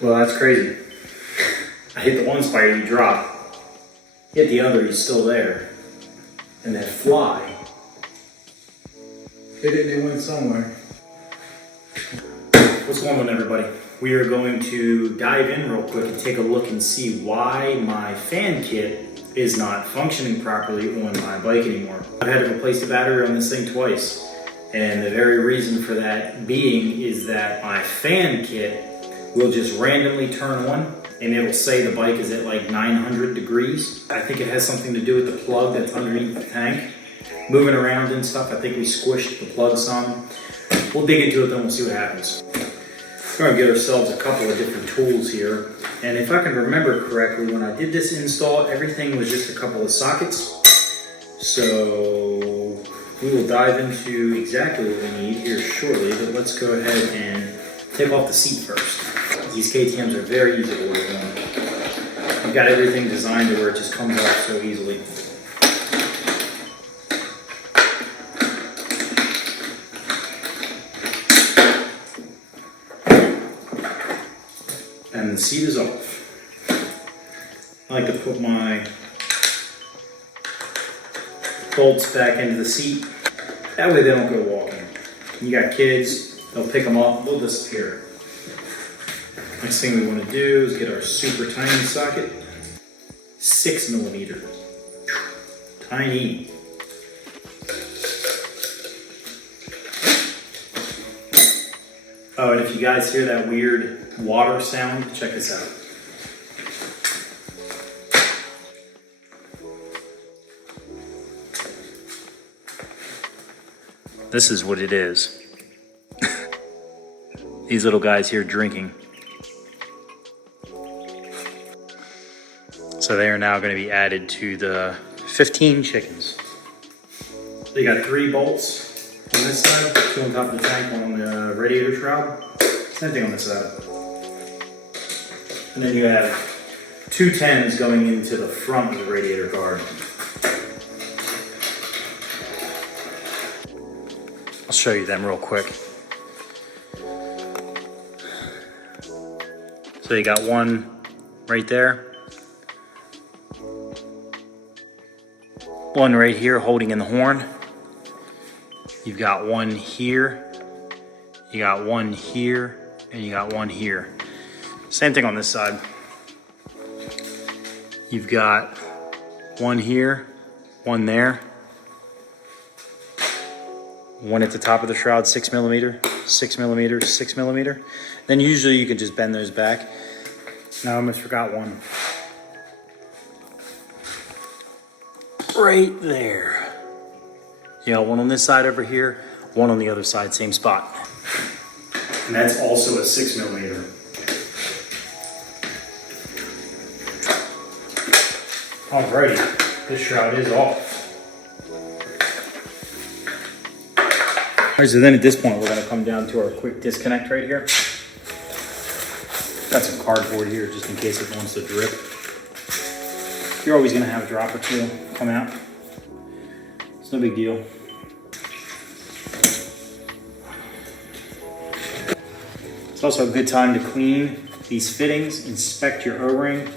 Well, that's crazy. I hit the one spider, you drop. Hit the other, he's still there. And that fly. Hit it, it went somewhere. What's going on, everybody? We are going to dive in real quick and take a look and see why my fan kit is not functioning properly on my bike anymore. I've had to replace the battery on this thing twice. And the very reason for that being is that my fan kit will just randomly turn on and it'll say the bike is at like 900 degrees. I think it has something to do with the plug that's underneath the tank. Moving around and stuff, I think we squished the plug some. We'll dig into it, then we'll see what happens. We're gonna get ourselves a couple of different tools here. And if I can remember correctly, when I did this install, everything was just a couple of sockets. So we will dive into exactly what we need here shortly, but let's go ahead and take off the seat first. These KTMs are very easy to work on. I've got everything designed to where it just comes off so easily. And the seat is off. I like to put my bolts back into the seat. That way they don't go walking. You got kids, they'll pick them up, they'll disappear. Next thing we want to do is get our super tiny socket. 6mm. Tiny. Oh, and if you guys hear that weird water sound, check this out. This is what it is. These little guys here drinking. So they are now going to be added to the 15 chickens. They got 3 bolts on this side, 2 on top of the tank, 1 on the radiator shroud. Same thing on this side. And then you have 2 10s going into the front of the radiator guard. I'll show you them real quick. So you got 1 right there. 1 right here holding in the horn. You've got 1 here. You got 1 here. And you got 1 here. Same thing on this side. You've got 1 here, 1 there. 1 at the top of the shroud, 6mm, 6mm, 6mm. Then usually you can just bend those back. Now I almost forgot 1. Right there. You got 1 on this side over here, 1 on the other side, same spot. And that's also a 6mm. Alrighty, this shroud is off. Alright, so then at this point we're going to come down to our quick disconnect right here. Got some cardboard here just in case it wants to drip. You're always going to have a drop or 2 come out. It's no big deal. It's also a good time to clean these fittings, inspect your O-ring.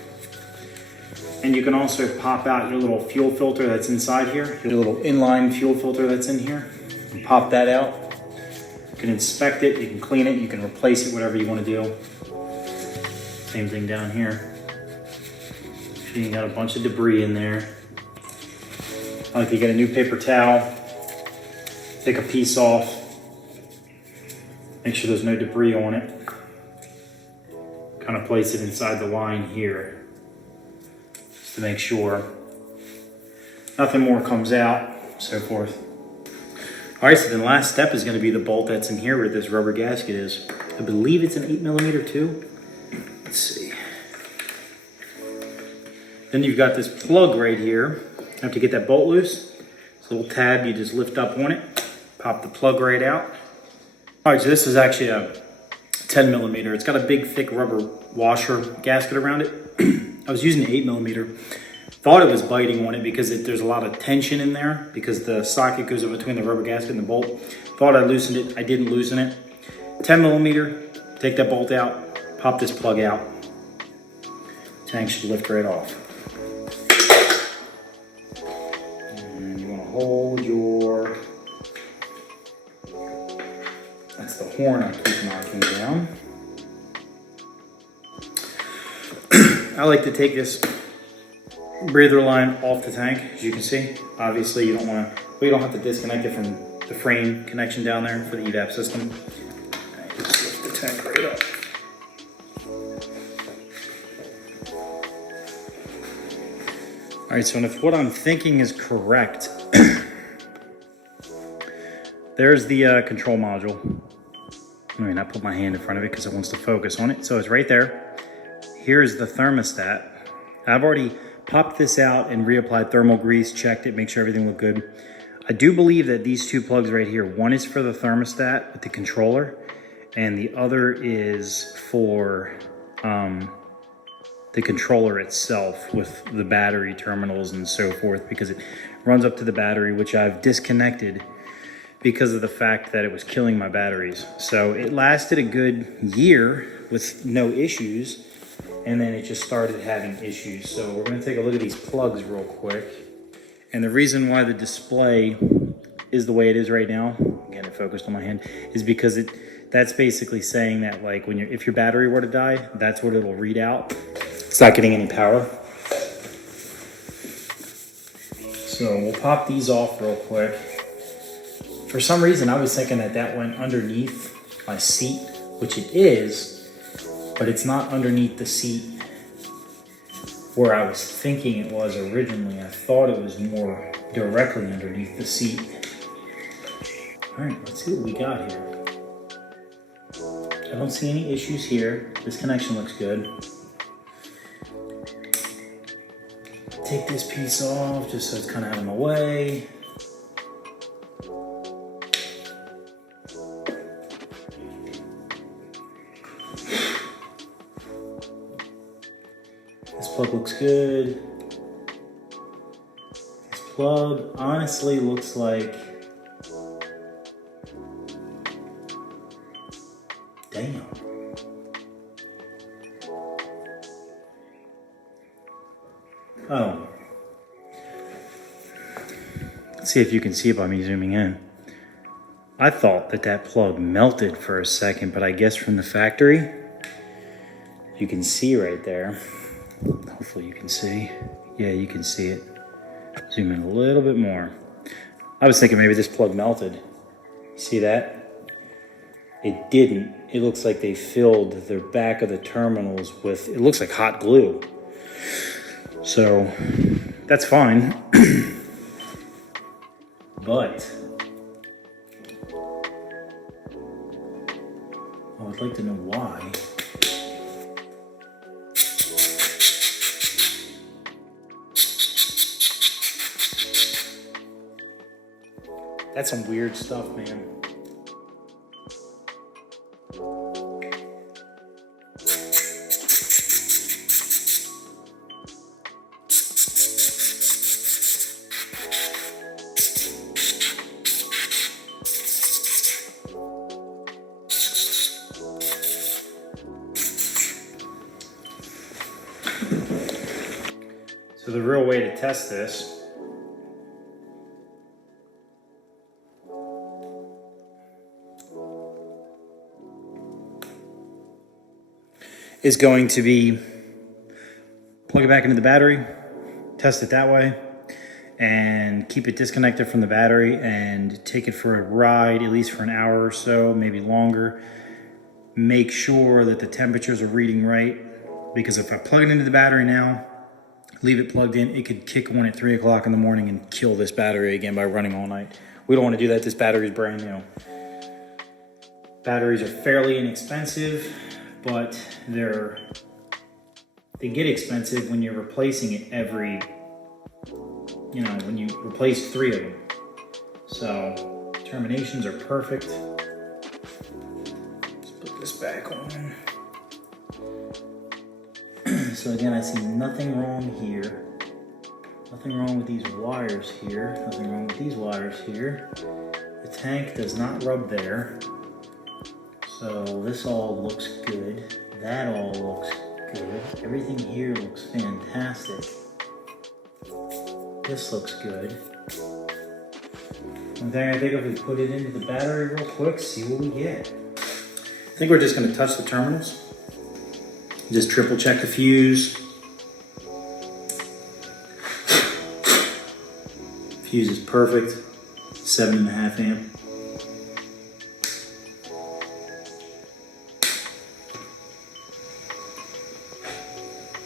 And you can also pop out your little fuel filter that's inside here. Your little inline fuel filter that's in here. And pop that out. You can inspect it, you can clean it, you can replace it, whatever you want to do. Same thing down here. You got a bunch of debris in there. I like to get a new paper towel, take a piece off, make sure there's no debris on it. Kind of place it inside the line here, just to make sure nothing more comes out, so forth. All right, so the last step is going to be the bolt that's in here where this rubber gasket is. I believe it's an 8mm too. Let's see. Then you've got this plug right here. You have to get that bolt loose. This little tab, you just lift up on it, pop the plug right out. All right, so this is actually a 10mm. It's got a big, thick rubber washer gasket around it. I was using the 8mm. Thought it was biting on it because there's a lot of tension in there because the socket goes in between the rubber gasket and the bolt. Thought I loosened it. I didn't loosen it. 10mm, take that bolt out, pop this plug out. Tank should lift right off. And you want to hold your, that's the horn I keep knocking down. I like to take this breather line off the tank, as you can see. Obviously you don't want to, well, you don't have to disconnect it from the frame connection down there for the evap system. Just lift the tank right up. All right, so if what I'm thinking is correct, there's the control module. Let me not put my hand in front of it because it wants to focus on it. So it's right there. Here's the thermostat. I've already popped this out and reapplied thermal grease, checked it, make sure everything looked good. I do believe that these two plugs right here, one is for the thermostat with the controller, and the other is for the controller itself with the battery terminals and so forth, because it runs up to the battery, which I've disconnected because of the fact that it was killing my batteries. So it lasted a good year with no issues, and then it just started having issues. So we're gonna take a look at these plugs real quick. And the reason why the display is the way it is right now, again, it focused on my hand, is because that's basically saying that, like, when if your battery were to die, that's what it'll read out. It's not getting any power. So we'll pop these off real quick. For some reason, I was thinking that went underneath my seat, which it is, but it's not underneath the seat where I was thinking it was originally. I thought it was more directly underneath the seat. All right, let's see what we got here. I don't see any issues here. This connection looks good. Take this piece off just so it's kind of out of my way. This plug looks good. This plug honestly looks like, damn. Oh. Let's see if you can see it by me zooming in. I thought that plug melted for a second, but I guess from the factory, you can see right there. Hopefully you can see. Yeah, you can see it. Zoom in a little bit more. I was thinking maybe this plug melted. See that? It didn't. It looks like they filled the back of the terminals with, it looks like hot glue. So that's fine. But I would like to know why. That's some weird stuff, man. So the real way to test this is going to be plug it back into the battery, test it that way, and keep it disconnected from the battery and take it for a ride, at least for an hour or so, maybe longer. Make sure that the temperatures are reading right, because if I plug it into the battery now, leave it plugged in, it could kick on at 3 o'clock in the morning and kill this battery again by running all night. We don't want to do that. This battery is brand new. Batteries are fairly inexpensive, but they get expensive when you're replacing it every, when you replace 3 of them. So terminations are perfect. Let's put this back on. So again, I see nothing wrong here. Nothing wrong with these wires here. Nothing wrong with these wires here. The tank does not rub there. So this all looks good. That all looks good. Everything here looks fantastic. This looks good. One thing I think if we put it into the battery real quick, see what we get. I think we're just going to touch the terminals. Just triple check the fuse. Fuse is perfect. 7.5 amp.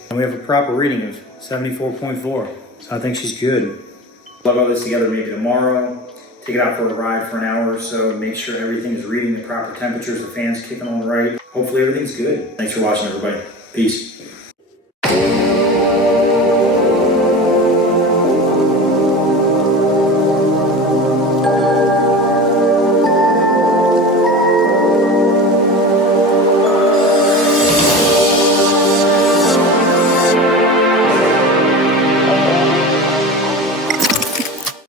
And we have a proper reading of 74.4. So I think she's good. Plug all this together maybe tomorrow. Take it out for a ride for an hour or so. Make sure everything is reading the proper temperatures. The fan's kicking on right. Hopefully everything's good. Thanks for watching, everybody. Peace.